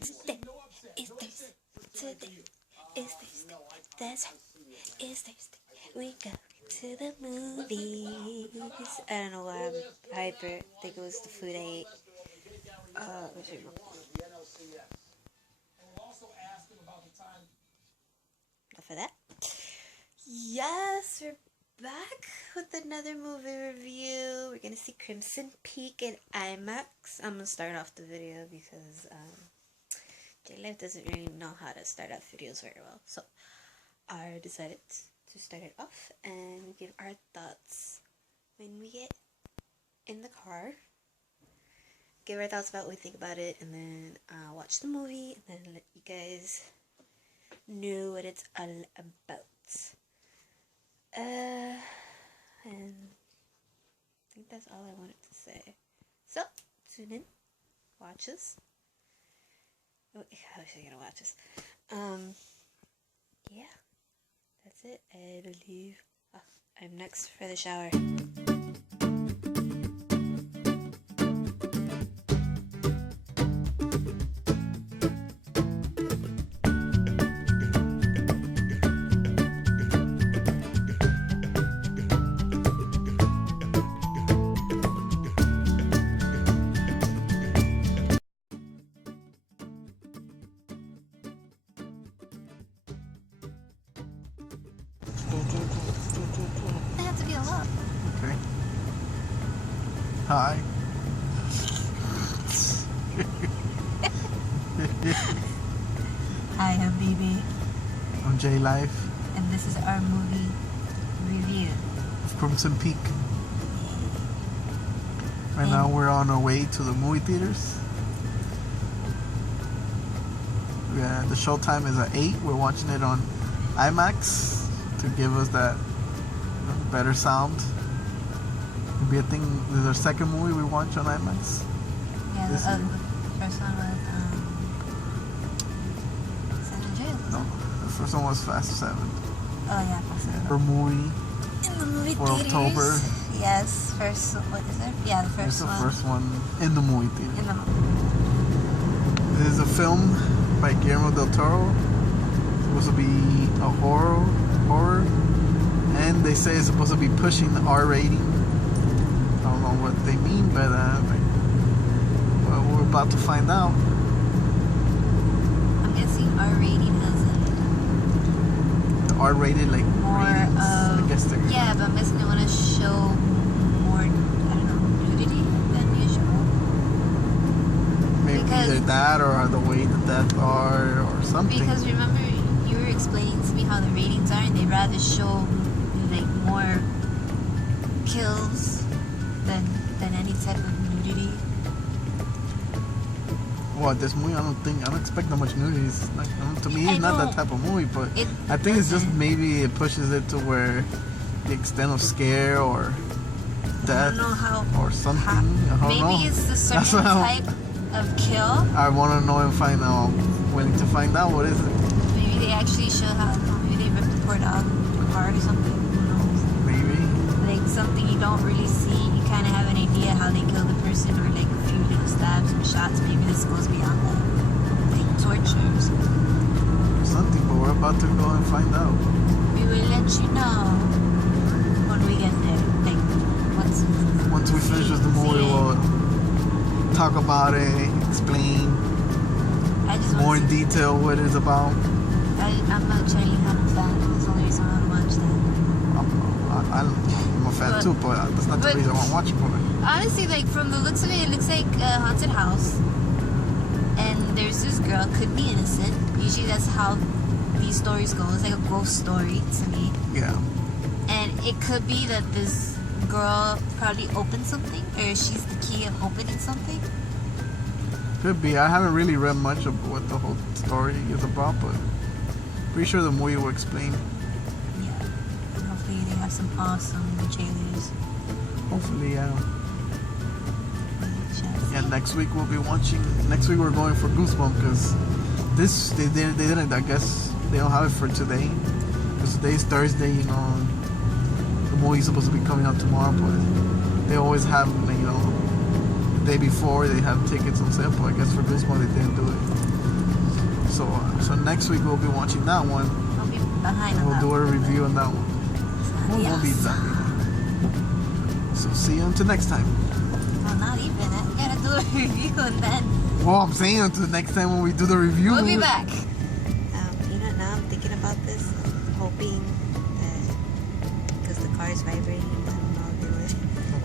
Today is Thursday. Today is Thursday. That's right. It's Thursday. We go to the movies. I don't know why I'm hyper. I think it was the food I ate. Enough for that. Yes, we're back with another movie review. We're gonna see Crimson Peak in IMAX. I'm gonna start off the video because Jlyfe doesn't really know how to start off videos very well. So I decided to start it off and give our thoughts when we get in the car. Give our thoughts about what we think about it, and then watch the movie, and then let you guys know what it's all about. And I think that's all I wanted to say. So, tune in, watch us. Oh, how is she gonna watch us? Yeah, that's it, I believe. Oh, I'm next for the shower. It has to be a lot. Okay. Hi. Hi, I'm Bibi, I'm Jlyfe and this is our movie review. of Crimson Peak. Right now we're on our way to the movie theaters. Yeah, the show time is at 8. We're watching it on IMAX to give us that better sound. Maybe I think this is our second movie we watch on IMAX. Yeah, the first one was San Andreas. No, the first one was Fast 7. Oh yeah, Fast 7. Our movie In the movie for theaters. October. Yes, first. What is it? Yeah, the It's first the one. first one in the movie theater. In the This is a film by Guillermo del Toro. It's supposed to be a horror, and they say it's supposed to be pushing the R rating. I don't know what they mean by that, but we're about to find out. I'm guessing R rating has The R rated like more ratings. I guess they're yeah, but I'm guessing they want to show more, I don't know, nudity than usual. maybe because- either that or the way the death are or something. Because remember, you were explaining to me how the ratings are, and they'd rather show like more kills than any type of nudity. Well, this movie, I don't expect that much nudity. It's like, to me, I it's not that know. type of movie, but It I think it's just doesn't. maybe it pushes it to where the extent of scare or death I don't know how. or something. I don't Maybe know. it's a That's certain how- type of kill. I want to know and find out. I'm willing to find out what is it. Maybe they actually show how maybe they ripped the poor dog apart or something. Who knows? Maybe. Like something you don't really see. You kind of have an idea how they kill the person, or like a few little stabs and shots. Maybe this goes beyond that, like tortures. Something, but we're about to go and find out. We will let you know when we get there. Like Once we finish with the movie, we'll talk about it, explain I just more want in to. detail what it's about. I'm a Charlie Hunnam fan. That's the only reason I want to watch that. I'm a fan But- too, but that's not the but- reason I want to watch it for it. Honestly, like from the looks of it, it looks like a haunted house. And there's this girl, could be innocent. Usually that's how these stories go. It's like a ghost story to me. Yeah. And it could be that this girl probably opened something, or she's the key of opening something. Could be. I haven't really read much of what the whole story is about, but pretty sure the movie will explain. Yeah. And hopefully they have some awesome trailers. Hopefully, yeah. Shall I Yeah, see? next week we'll be watching. Next week we're going for Goosebumps because they didn't. I guess they don't have it for today. Because today's Thursday, you know. The movie's supposed to be coming out tomorrow, but they always have, you know, the day before they have tickets on sale. But I guess for Goosebumps they didn't do it. So next week we'll be watching that one. I'll be behind on We'll that do a one. review on that one. We'll be done. So see you until next time. Well, not even. We gotta do a review and then Well, I'm saying until next time when we do the review. we'll be back. You know, now I'm thinking about this, hoping that because the car is vibrating, I don't know if it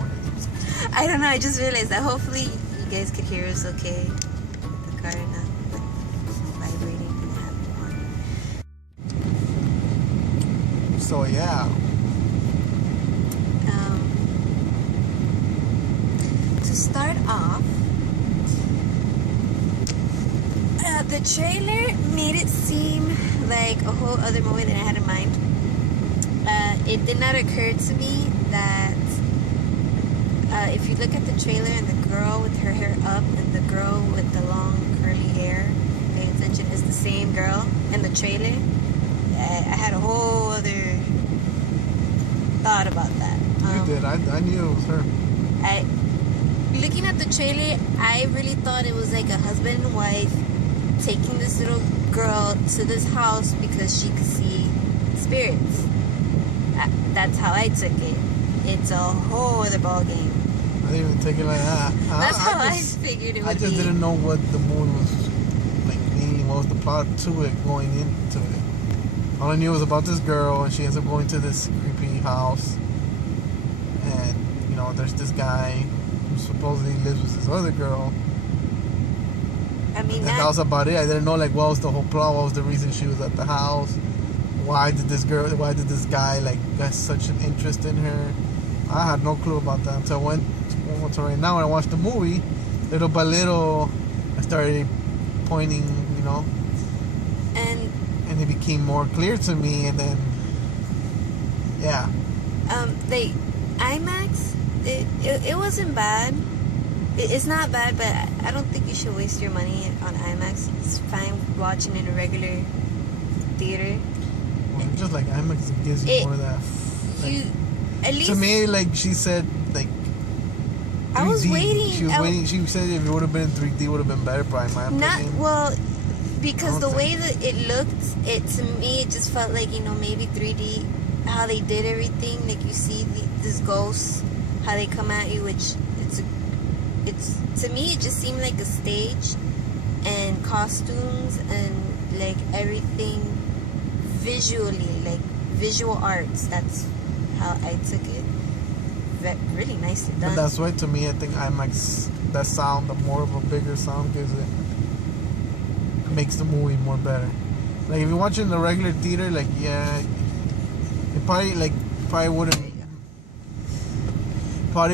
would. I don't know. I just realized that hopefully you guys could hear us okay with the car not vibrating and having one. So yeah. To start off, the trailer made it seem like a whole other movie than I had in mind. It did not occur to me that if you look at the trailer and the girl with her hair up and the girl with the long curly hair, pay attention, is the same girl in the trailer. I had a whole other thought about that. You did. I knew it was her. Looking at the trailer, I really thought it was like a husband and wife taking this little girl to this house because she could see spirits. That's how I took it. It's a whole other ball game. I didn't even take it like that. That's how I figured it would be. I just didn't know what the movie was like meaning. What was the plot to it going into it? All I knew was about this girl, and she ends up going to this creepy house, and you know, there's this guy who supposedly lives with this other girl. I mean, And that was about it. I didn't know like what was the whole plot, what was the reason she was at the house, why did this guy like got such an interest in her. I had no clue about that until right now when I watched the movie, little by little I started pointing, you know, and it became more clear to me, and then yeah. the IMAX, it wasn't bad. It's not bad, but I don't think you should waste your money on IMAX. It's fine watching in a regular theater. Well, just like IMAX, it gives you more of that. You, at least to me, like she said, like 3D. I was waiting. She was waiting. She said if it would have been in 3D, it would have been better. Probably, in my opinion. Because the way that it looked, to me, it just felt like, you know, maybe 3D. How they did everything, like you see this ghost, how they come at you, which it's to me it just seemed like a stage and costumes and like everything visually, like visual arts. That's how I took it. Really nicely done. But that's why to me I think IMAX, that sound, the more of a bigger sound gives it, makes the movie more better. Like if you're watching the regular theater, like yeah, it probably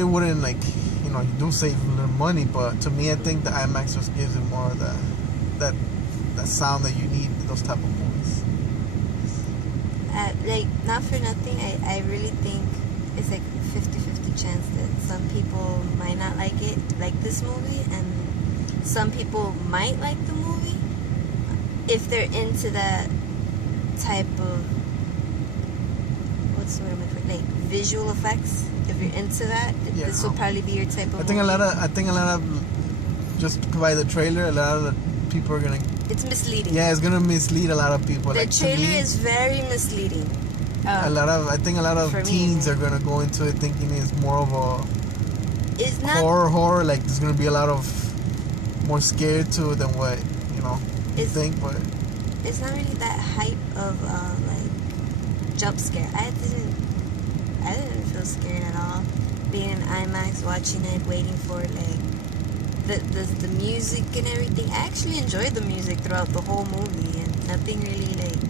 wouldn't like, you know, you do save a little money, but to me I think the IMAX just gives it more of that sound that you need in those type of movies. Like not for nothing, I really think it's like 50-50 chance that some people might not like this movie, and some people might like the movie if they're into that type of, what's the word I'm looking for, like visual effects. If you're into that, this will probably be your type of movie. I think a lot of just by the trailer, a lot of the people are gonna. It's misleading. Yeah, it's gonna mislead a lot of people. The like, trailer is very misleading. I think a lot of teens are gonna go into it thinking it's more of a horror. Like there's gonna be a lot of more scared to it than what you think, but it's not really that hype of like jump scare. I didn't feel scared at all. Being in IMAX, watching it, waiting for like the music and everything. I actually enjoyed the music throughout the whole movie, and nothing really like.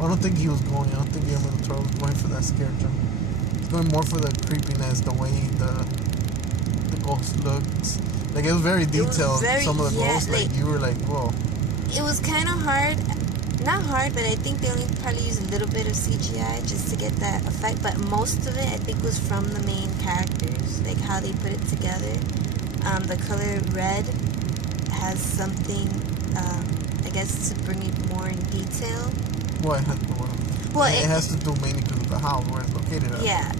I don't think he was going. I don't think Guillermo del Toro was going for that scare jump. He's going more for the creepiness, the way the ghost looked. Like it was very detailed. Some of the ghosts, like you were like, whoa. It was kind of hard. Not hard, but I think they only probably used a little bit of CGI just to get that effect. But most of it, I think, was from the main characters, like how they put it together. The color red has something, I guess, to bring it more in detail. Well, it has to do mainly because of the house where it's located at. Yeah.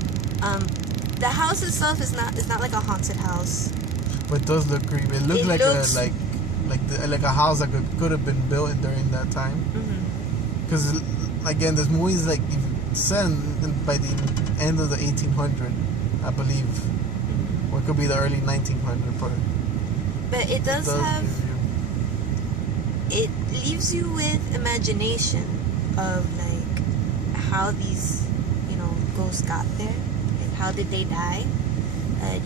The house itself is not like a haunted house. But it does look creepy. It looks like like a house that could have been built during that time. Because again, this movie is like set by the end of the 1800, I believe, or it could be the early 1900. But it does have. It leaves you with imagination of like how these, ghosts got there. Like how did they die?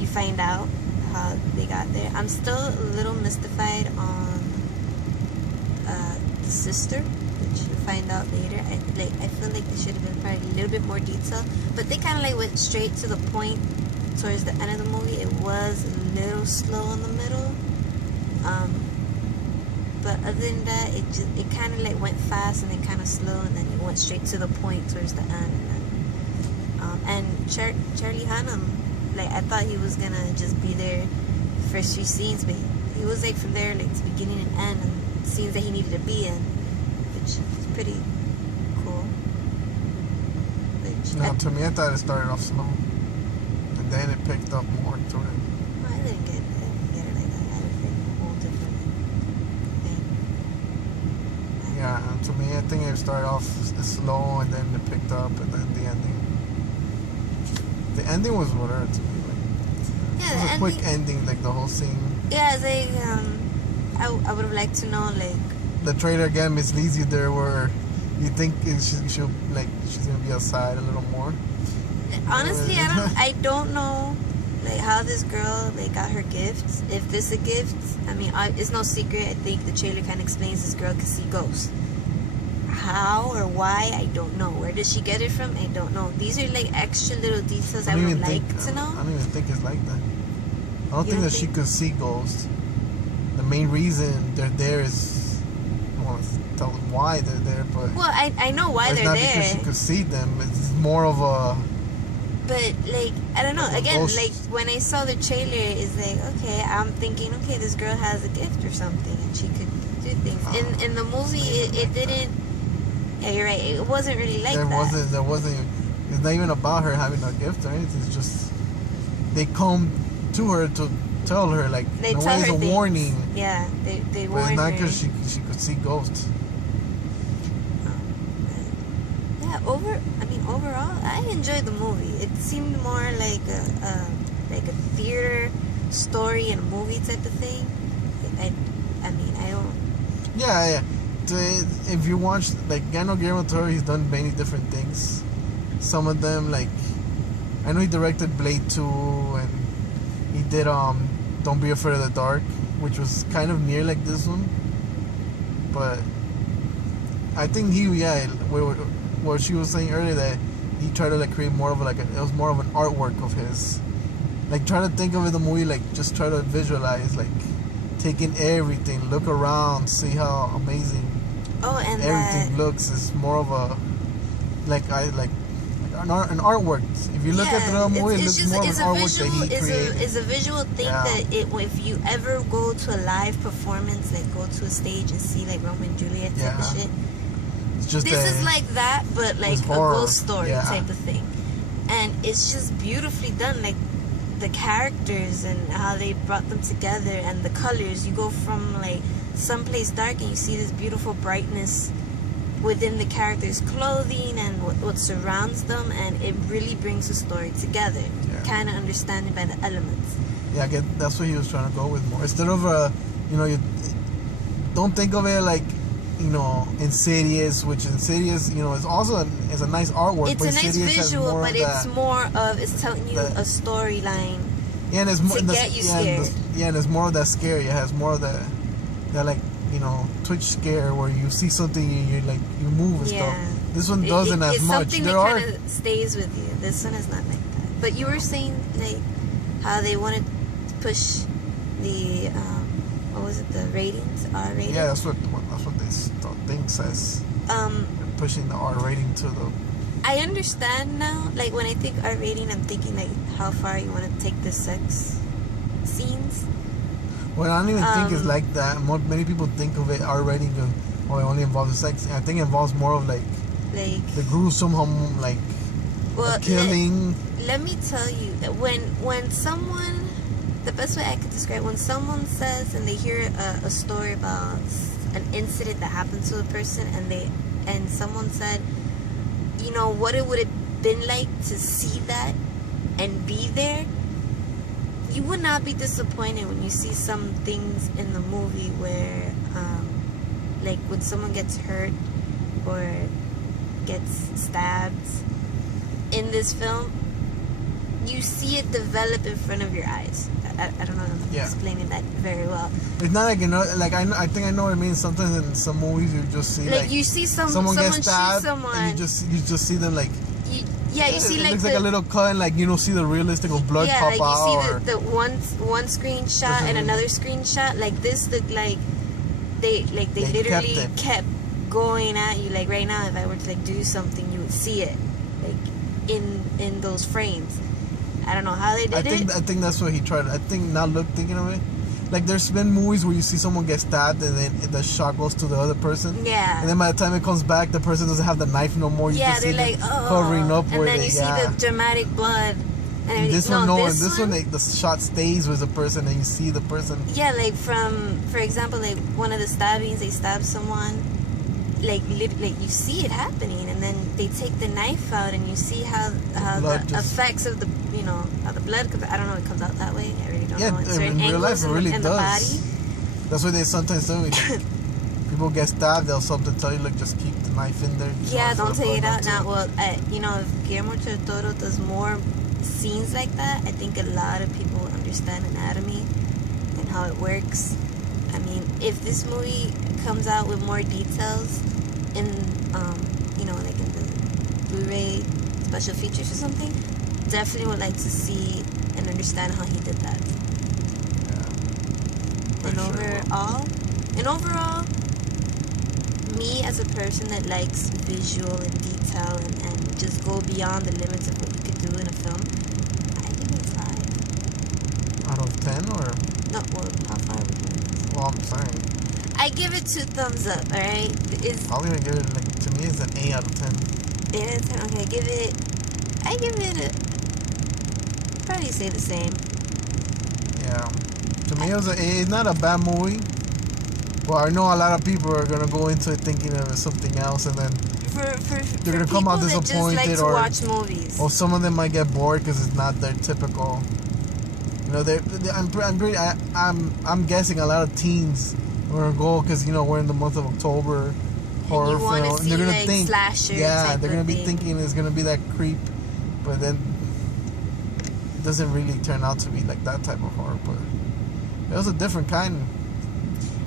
You find out how they got there. I'm still a little mystified on the sister, which you find out later. I feel like there should have been probably a little bit more detail, but they kind of like went straight to the point towards the end of the movie. It was a little slow in the middle. But other than that, it kind of like went fast and then kind of slow, and then it went straight to the point towards the end. And Charlie Hunnam, like I thought he was gonna just be there first few scenes, but he was like from there like to beginning and end, and scenes that he needed to be in, which is pretty cool. No, to me, I thought it started off slow, and then it picked up more to it. I didn't get it like that. I had a whole different thing. Yeah, to me, I think it started off slow, and then it picked up, and then the ending. The ending was whatever to me. Like, it was a quick ending, like the whole scene. Yeah, it's like I would have liked to know, like, the trailer again misleads you there, where you think she's gonna be outside a little more. Honestly, I don't know like how this girl like got her gifts. If this a gift, I mean, it's no secret. I think the trailer kind of explains this girl can see ghosts. How or why, I don't know. Where does she get it from? I don't know. These are like extra little details I would like to know. I don't even think it's like that. I don't think that she could see ghosts. The main reason they're there is, I want to tell them why they're there, but well, I know why they're there. It's not because she could see them. It's more of a. But like I don't know. Again, like when I saw the trailer, it's like okay, I'm thinking okay, this girl has a gift or something, and she could do things. In the movie, it didn't. Yeah, you're right. It wasn't really like that. There wasn't. It's not even about her having a gift or anything. It's just they come to her to tell her like they in a tell way her it's a warning. Yeah, they warn her. But it's not because she could see ghosts. Yeah, overall, I enjoyed the movie. It seemed more like a theater story and a movie type of thing. I don't. Yeah. If you watch, like, I know Guillermo del Toro, he's done many different things. Some of them, like, I know he directed Blade 2, and he did Don't Be Afraid of the Dark, which was kind of near like this one. But I think what she was saying earlier, that he tried to like create more of it was more of an artwork of his. Like, try to think of it, the movie, like, just try to visualize, like, taking everything, look around, see how amazing and everything looks. Is more of a an artwork. If you look at the movie, it looks more of an artwork that he created. It's a visual thing that if you ever go to a live performance, like go to a stage and see like Romeo and Juliet type of shit. It's just this is like that, but like a ghost story type of thing, and it's just beautifully done. Like the characters and how they brought them together and the colors. You go from like someplace dark and you see this beautiful brightness within the characters' clothing and what surrounds them, and it really brings the story together. Kind of understanding by the elements. Yeah, I get that's what he was trying to go with more. Instead of you don't think of it like Insidious, which Insidious is also is a nice artwork. It's a nice visual, but it's telling you a storyline. Yeah, and it's more to get you scared. And it's more of that scare. It has more of that like twitch scare where you see something and you move and stuff. This one doesn't as much. Something that kind of stays with you. This one is not like that. But you were saying like how they wanted to push the what was it, the ratings, R rating? Yeah, that's what this thing says. Pushing the R rating to the. I understand now. Like when I think R rating, I'm thinking like how far you want to take the sex scenes. Well, I don't even think it's like that. Many people think of it R rating because it only involves the sex. I think it involves more of like the gruesome, well, killing. Let me tell you that when someone the best way I could describe, when someone says and they hear a story about an incident that happened to a person, and someone said, you know, what it would have been like to see that and be there, you would not be disappointed when you see some things in the movie where, like when someone gets hurt or gets stabbed in this film, you see it develop in front of your eyes. I don't know if I'm explaining that very well. It's not like, you know, like I think I know what it means. Sometimes in some movies you just see like you see someone gets stabbed, shoot someone, and you just see them like. You see it like looks like a little cut, and like you don't see the realistic of blood pop out. Yeah, like you see the one screenshot and another screenshot. Like this looked like they literally kept going at you. Like right now, if I were to like do something, you would see it like in those frames. I don't know how they did it. I think that's what he tried. I think thinking of it, like there's been movies where you see someone get stabbed and then the shot goes to the other person. Yeah. And then by the time it comes back, the person doesn't have the knife no more. You just see like, covering up and where then you see the dramatic blood. And this one, the shot stays with the person and you see the person. Yeah, like for example, like one of the stabbings, they stab someone. Like you see it happening, and then they take the knife out, and you see how the effects of the how the blood. I don't know, it comes out that way. I really don't know. Yeah, in real life it really does. The body. That's what they sometimes do. People get stabbed, they'll sometimes tell you, like, just keep the knife in there. Yeah, don't take it out now. Well, if Guillermo del Toro does more scenes like that, I think a lot of people will understand anatomy and how it works. I mean, if this movie comes out with more details in, like in the Blu-ray special features or something, definitely would like to see and understand how he did that. Yeah. And overall, me as a person that likes visual and detail and just go beyond the limits of what you could do in a film, I give it a 5. Out of 10 or? No, well, how far are we doing this? Well, I'm sorry. I give it 2 thumbs up, alright? I'll even give it, like, to me, it's an 8 out of 10. 8 out of 10? Okay, I give it a, probably say the same. Yeah. To me, it's not a bad movie. Well, I know a lot of people are going to go into it thinking of it something else, and then they're going to come out disappointed, just like to watch movies. Or some of them might get bored because it's not their typical. You know, I'm guessing a lot of teens are gonna go because we're in the month of October, horror film. And they're gonna think slashers. Yeah, they're gonna be thinking it's gonna be that creep, but then it doesn't really turn out to be like that type of horror. But it was a different kind.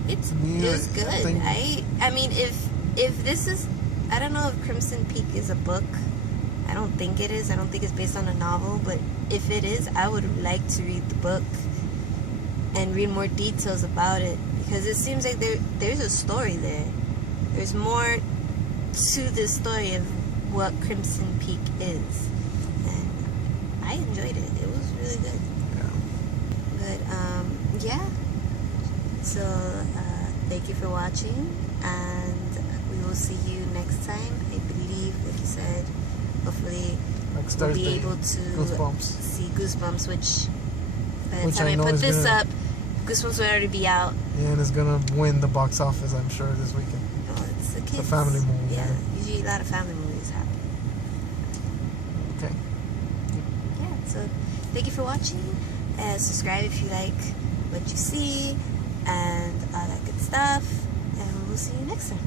It was good. I mean, if this is, I don't know if Crimson Peak is a book. I don't think it is. I don't think it's based on a novel. But if it is, I would like to read the book and read more details about it, because it seems like there's a story there. There's more to this story of what Crimson Peak is, and I enjoyed it. It was really good. Yeah. But yeah. So thank you for watching, and we will see you next time. I believe, like you said, hopefully we'll be able to see Goosebumps, which by the time I put this up, Goosebumps will already be out. Yeah, and it's gonna win the box office, I'm sure, this weekend. Oh, it's a kids. It's a family movie. Yeah, usually a lot of family movies happen. Okay. Yeah, so thank you for watching. Subscribe if you like what you see and all that good stuff. And we'll see you next time.